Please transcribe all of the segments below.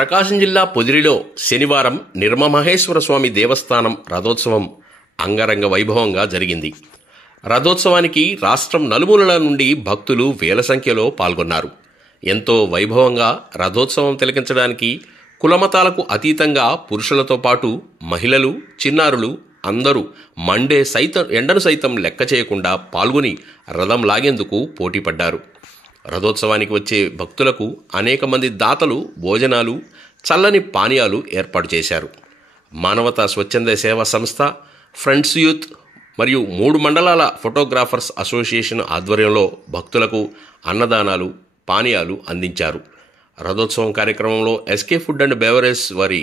ప్రకాశం జిల్లా పొదిలిలో శనివారం నిర్మమహేశ్వర స్వామి దేవస్థానం రథోత్సవం అంగరంగ వైభవంగా జరిగింది. రథోత్సవానికి రాష్ట్రం నలుమూలల నుండి భక్తులు వేల సంఖ్యలో పాల్గొన్నారు. ఎంతో వైభవంగా రథోత్సవం తిలకించడానికి కులమతాలకు అతీతంగా పురుషులతో పాటు మహిళలు, చిన్నారులు అందరూ ఎండను సైతం లెక్క చేయకుండా పాల్గొని రథం లాగేందుకు పోటీపడ్డారు. రథోత్సవానికి వచ్చే భక్తులకు అనేక మంది దాతలు భోజనాలు, చల్లని పానీయాలు ఏర్పాటు చేశారు. మానవతా స్వచ్ఛంద సేవా సంస్థ, ఫ్రెండ్స్ యూత్ మరియు 3 మండలాల ఫోటోగ్రాఫర్స్ అసోసియేషన్ ఆధ్వర్యంలో భక్తులకు అన్నదానాలు, పానీయాలు అందించారు. రథోత్సవం కార్యక్రమంలో ఎస్కే ఫుడ్ అండ్ బెవరేజ్ వారి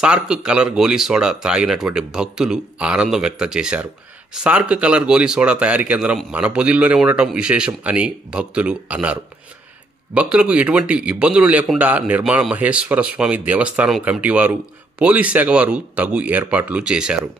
సార్క్ కలర్ గోలీ సోడా త్రాగినటువంటి భక్తులు ఆనందం వ్యక్తం చేశారు. సార్క్ కలర్ గోలీ సోడా తయారీ కేంద్రం మన పొదిల్లోనే ఉండటం విశేషం అని భక్తులు అన్నారు. భక్తులకు ఎటువంటి ఇబ్బందులు లేకుండా నిర్మమహేశ్వర స్వామి దేవస్థానం కమిటీ వారు, పోలీస్ శాఖ వారు తగు ఏర్పాట్లు చేశారు.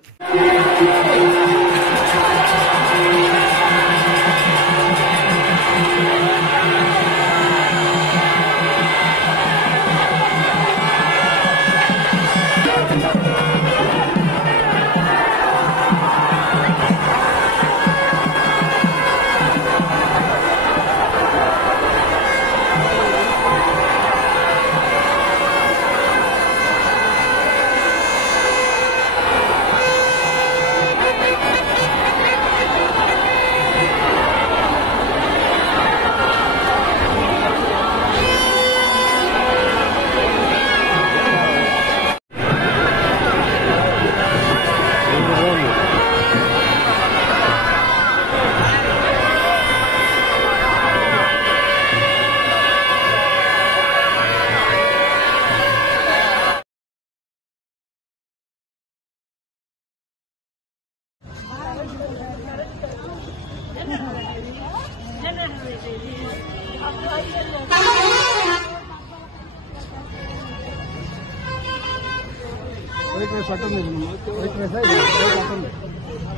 एक में